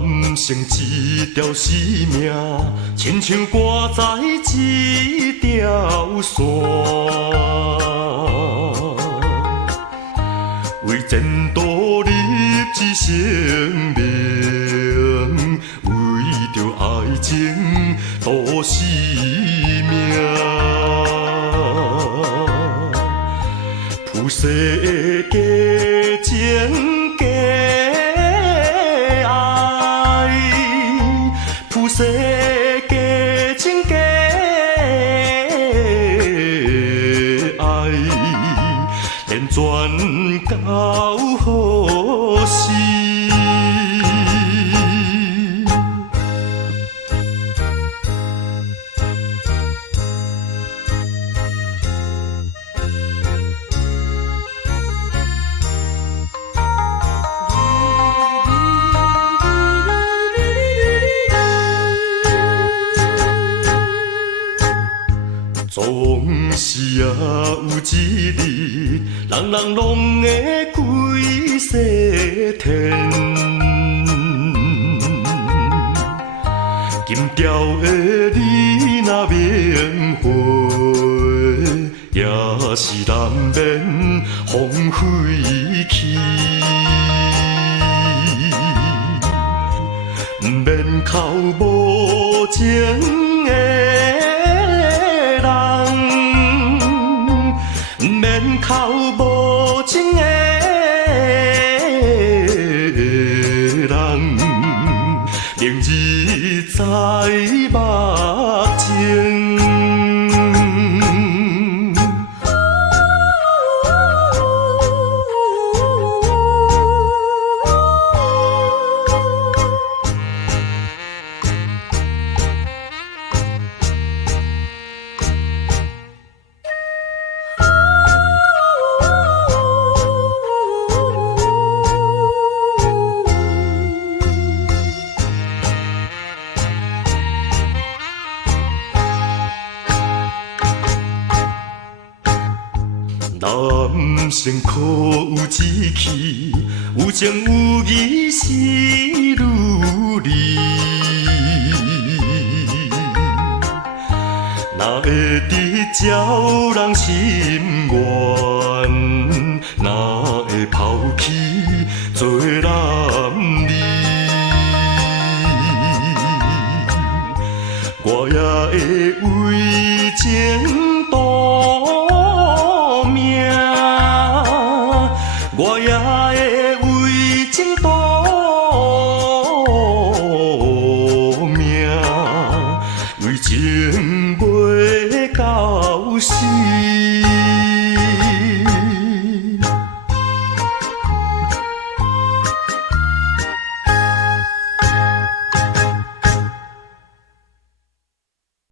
人生一条生命，亲像挂在一条线，为前途立志生命，为着爱情赌生命。浮世的假情假爱，浮世的情假爱，连转到何时？总是有一日，人人拢会归西天。金条的你若免回，也是难免荒废去。不免靠无情的。免靠无情的人，明日在目前。人生可有志气，有情有义是如理。哪会直照人心愿，哪会抛弃做男儿？我也会为情。